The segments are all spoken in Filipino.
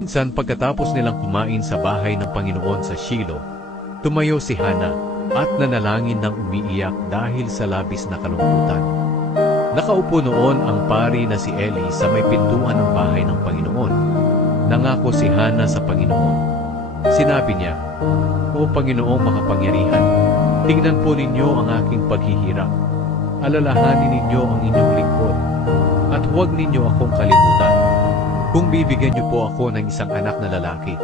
Minsan pagkatapos nilang kumain sa bahay ng Panginoon sa Shilo, tumayo si Hana at nanalangin ng umiiyak dahil sa labis na kalungkutan. Nakaupo noon ang pari na si Eli sa may pintuan ng bahay ng Panginoon. Nangako si Hana sa Panginoon. Sinabi niya, "O Panginoong makapangyarihan, tingnan po ninyo ang aking paghihirap. Alalahanin ninyo ang inyong lingkod, at huwag ninyo akong kalimutan. Kung bibigyan niyo po ako ng isang anak na lalaki,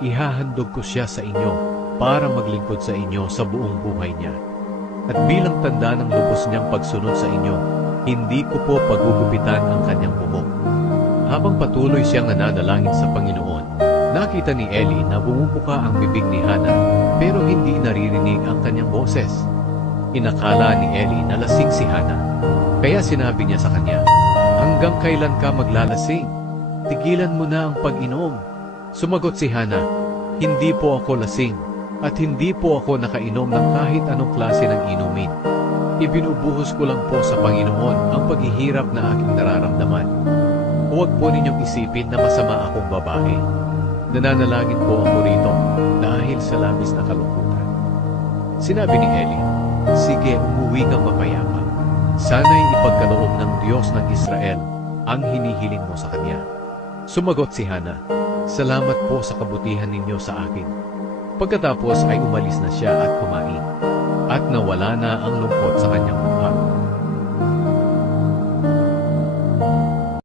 ihahandog ko siya sa inyo para maglingkod sa inyo sa buong buhay niya. At bilang tanda ng lubos niyang pagsunod sa inyo, hindi ko po pagugupitan ang kanyang buhok." Habang patuloy siyang nananalangin sa Panginoon, nakita ni Eli na bumubuka ang bibig ni Hana, pero hindi naririnig ang kanyang boses. Inakala ni Eli na lasing si Hana, kaya sinabi niya sa kanya, "Hanggang kailan ka maglalasing? Tigilan mo na ang pag-inom." Sumagot si Hana, "Hindi po ako lasing, at hindi po ako nakainom ng kahit anong klase ng inumin. Ibinubuhos ko lang po sa Panginoon ang paghihirap na aking nararamdaman. Huwag po ninyong isipin na masama akong babae. Nananalangin po ako rito dahil sa labis na kalungkutan." Sinabi ni Eli, "Sige, umuwi kang mapayapa. Sana'y ipagkaloob ng Diyos ng Israel ang hinihiling mo sa Kanya." Sumagot si Hana, "Salamat po sa kabutihan ninyo sa akin." Pagkatapos ay umalis na siya at kumain, at nawala na ang lungkot sa kanyang mukha.